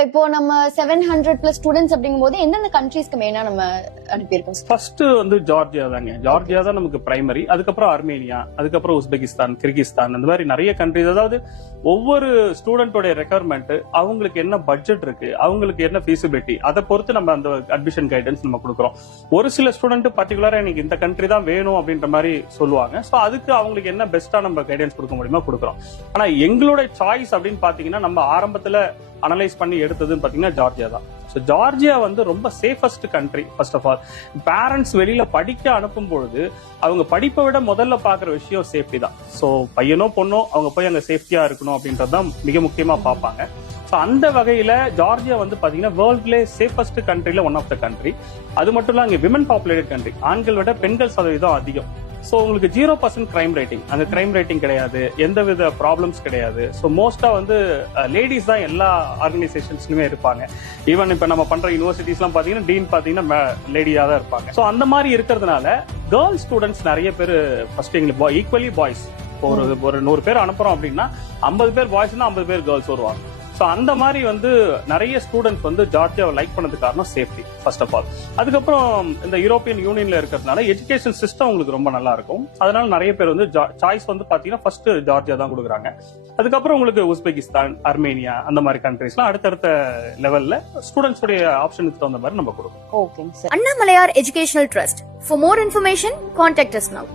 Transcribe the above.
இப்போ நம்ம 700 plus students அப்படிங்கும்போது எந்தெந்த கண்ட்ரீஸ்க்கு மெயினா நம்ம அனுப்பியிருக்கோம்? ஃபர்ஸ்ட் வந்து ஜார்ஜியா தாங்க. ஜார்ஜியா தான் நமக்கு பிரைமரி. அதுக்கப்புறம் அர்மேனியா, அதுக்கப்புறம் உஸ்பெகிஸ்தான், கிர்கிஸ்தான், அந்த மாதிரி நிறைய கண்ட்ரிஸ். அதாவது ஒவ்வொரு ஸ்டூடெண்டோட ரெக்குவயர்மெண்ட், அவங்களுக்கு என்ன பட்ஜெட் இருக்கு, அவங்களுக்கு என்ன ஃபீசிபிலிட்டி, அதை பொறுத்து நம்ம அந்த அட்மிஷன் கைடன்ஸ் நம்ம கொடுக்குறோம். ஒரு சில ஸ்டூடெண்ட் பர்டிகுலரா எனக்கு இந்த கண்ட்ரி தான் வேணும் அப்படின்ற மாதிரி சொல்லுவாங்க. ஸோ அதுக்கு அவங்களுக்கு என்ன பெஸ்டா நம்ம கைடன்ஸ் கொடுக்க முடியுமா கொடுக்குறோம். ஆனா எங்களோட சாய்ஸ் அப்படின்னு பாத்தீங்கன்னா நம்ம ஆரம்பத்துல அனலைஸ் பண்ணி எடுத்ததுன்னு பாத்தீங்கன்னா ஜார்ஜியா தான். ஸோ ஜார்ஜியா வந்து ரொம்ப safest country. First of all parents வெளியில படிக்க அனுப்பும் பொழுது அவங்க படிப்பை விட முதல்ல பாக்குற விஷயம் சேஃப்டி தான். ஸோ பையனோ பொண்ணோ அவங்க போய் அங்க சேஃப்டியா இருக்கணும் அப்படின்றதான் மிக முக்கியமா பார்ப்பாங்க. ஸோ அந்த வகையில ஜார்ஜியா வந்து பாத்தீங்கன்னா வேர்ல்ட்லேயே சேஃபஸ்ட் கண்ட்ரில ஒன் ஆஃப் த கண்ட்ரி. அது மட்டும் இல்ல அங்க விமன் பாப்புலேட்டட் கண்ட்ரி. ஆண்கள் விட பெண்கள் சதவீதம் அதிகம். ஸோ உங்களுக்கு 0% கிரைம் ரேட்டிங். அங்க கிரைம் ரேட்டிங் கிடையாது, எந்தவித ப்ராப்ளம்ஸ் கிடையாது. ஸோ மோஸ்டா வந்து லேடிஸ் தான் எல்லா ஆர்கனைசேஷன்ஸ்லயுமே இருப்பாங்க. ஈவன் இப்ப நம்ம பண்ற யூனிவர்சிட்டிஸ் எல்லாம் பாத்தீங்கன்னா டீன் பாத்தீங்கன்னா லேடியா தான் இருப்பாங்க. ஸோ அந்த மாதிரி இருக்கிறதுனால கேர்ள்ஸ் ஸ்டூடெண்ட்ஸ் நிறைய பேர் ஃபர்ஸ்ட் எங்களுக்கு ஈக்குவலி பாய்ஸ். ஒரு 100 பேர் அனுப்புறோம் அப்படின்னா 50 பேர் பாய்ஸ்னா 50 பேர் கேர்ள்ஸ் வருவாங்க. ஸோ அந்த மாதிரி வந்து நிறைய ஸ்டூடெண்ட்ஸ் வந்து ஜார்ஜியாவை லைக் பண்ணதுக்கு காரணம் சேஃப்டி ஃபர்ஸ்ட் ஆஃப் ஆல். அதுக்கப்புறம் இந்த யூரோப்பியன் யூனியன்ல இருக்கிறதுனால எஜுகேஷன் சிஸ்டம் உங்களுக்கு ரொம்ப நல்லா இருக்கும். அதனால நிறைய பேர் வந்து சாய்ஸ் வந்து பாத்தீங்கன்னா ஃபர்ஸ்ட் ஜார்ஜியா தான் கொடுக்குறாங்க. அதுக்கப்புறம் உங்களுக்கு உஸ்பெகிஸ்தான், அர்மேனியா அந்த மாதிரி கண்ட்ரீஸ்லாம் அடுத்தடுத்த லெவல்ல ஸ்டூடெண்ட்ஸ் உடைய ஆப்ஷனுக்கு தகுந்த மாதிரி நம்ம கொடுக்கணும். Okay sir. Annamalai Educational Trust. For more information, contact us now.